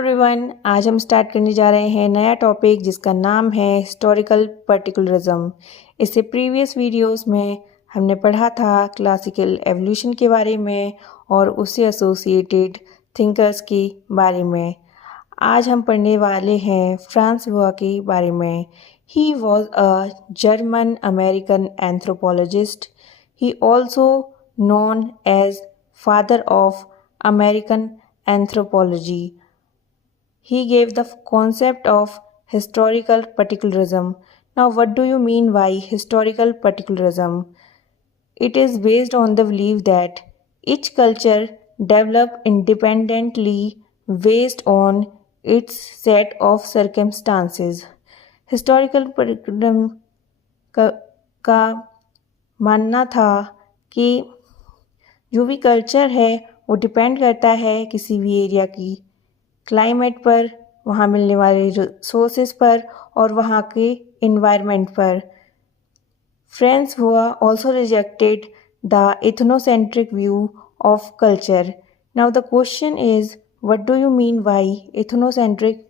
Everyone, आज हम start करने जा रहे हैं नया टॉपिक जिसका नाम है हिस्टोरिकल पर्टिकुलरिज्म। इससे प्रीवियस वीडियोस में हमने पढ़ा था क्लासिकल एवोल्यूशन के बारे में और उससे एसोसिएटेड थिंकर्स के बारे में। आज हम पढ़ने वाले हैं फ्रांस बुआ के बारे में। He was a German American anthropologist. He also known as father of American anthropology. He gave the concept of historical particularism. Now, what do you mean by historical particularism? It is based on the belief that each culture developed independently based on its set of circumstances. Historical particularism का मानना था कि जो भी culture है वो depend करता है किसी भी एरिया की क्लाइमेट पर, वहाँ मिलने वाले रिसोर्सेज पर और वहाँ के इन्वायरमेंट पर। फ्रांस बुआ also rejected the ethnocentric view of culture. Now the question is, what do you mean by ethnocentric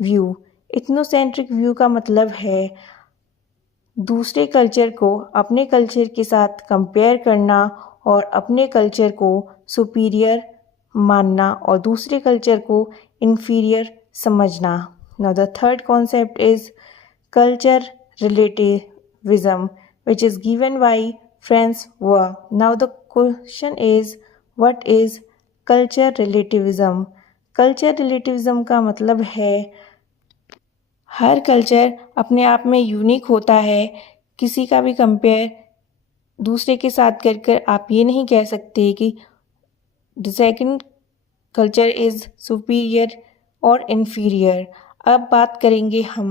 view? Ethnocentric view का मतलब है दूसरे कल्चर को अपने कल्चर के साथ कंपेयर करना और अपने कल्चर को सुपीरियर मानना और दूसरे कल्चर को इन्फीरियर समझना। Now the third concept is culture relativism which is given by Franz Boas. Now the question is, what is culture relativism? Culture relativism का मतलब है हर कल्चर अपने आप में यूनिक होता है। किसी का भी कंपेयर दूसरे के साथ कर आप ये नहीं कह सकते कि the second culture is superior और इन्फीरियर। अब बात करेंगे हम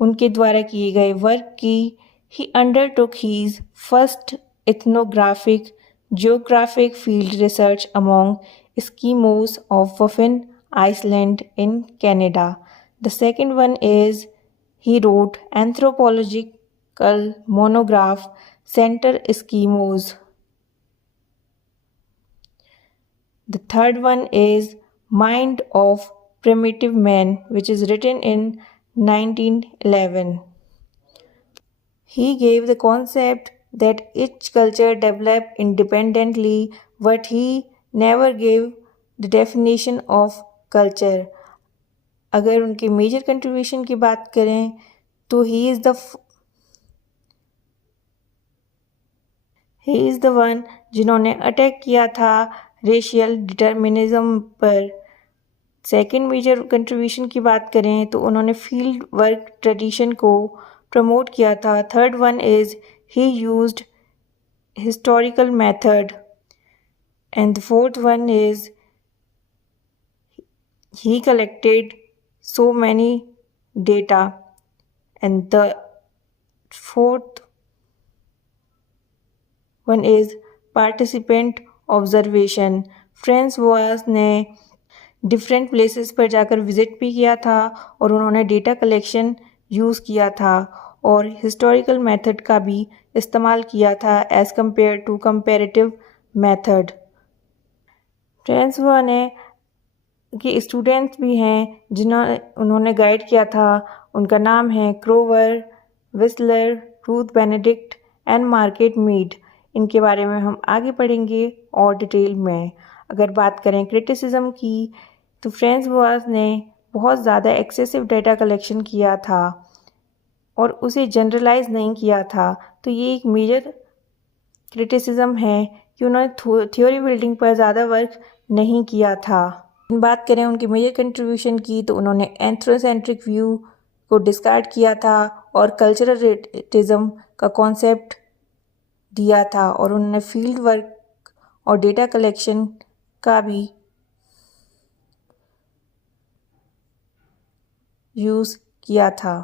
उनके द्वारा किए गए वर्क की। He undertook his first ethnographic geographic field research among Eskimos of Baffin island in Canada. The second one is he wrote anthropological monograph Center Eskimos. The third one is Mind of Primitive Man, which is written in 1911. He gave the concept that each culture developed independently, but he never gave the definition of culture. अगर उनके major contribution की बात करें तो he is the one जिन्होंने attack किया था racial determinism पर। सेकंड मेजर कंट्रीब्यूशन की बात करें तो उन्होंने फील्ड वर्क ट्रेडिशन को प्रमोट किया था। Third one is he used historical method and the fourth one is he collected so many data, and the fourth one is participant observation. France Boas ने different places पर जाकर visit भी किया था और उन्होंने डेटा कलेक्शन यूज़ किया था और हिस्टोरिकल मेथड का भी इस्तेमाल किया था as compare to comparative method. Franz Boas ने के स्टूडेंट्स भी हैं उन्होंने गाइड किया था। उनका नाम है Kroeber, Wissler, Ruth Benedict and Margaret Mead. इनके बारे में हम आगे पढ़ेंगे और डिटेल में। अगर बात करें क्रिटिसिज्म की तो फ्रांस बुआ ने बहुत ज़्यादा एक्सेसिव डेटा कलेक्शन किया था और उसे जनरलाइज नहीं किया था। तो ये एक मेजर क्रिटिसिज्म है कि उन्होंने थ्योरी बिल्डिंग पर ज़्यादा वर्क नहीं किया था। बात करें उनके मेजर कंट्रीब्यूशन की तो उन्होंने एंथ्रोसेंट्रिक व्यू को डिस्कार्ड किया था और कल्चरल रिलेटिविज्म का कॉन्सेप्ट दिया था और उन्होंने फील्ड वर्क और डेटा कलेक्शन का भी यूज़ किया था।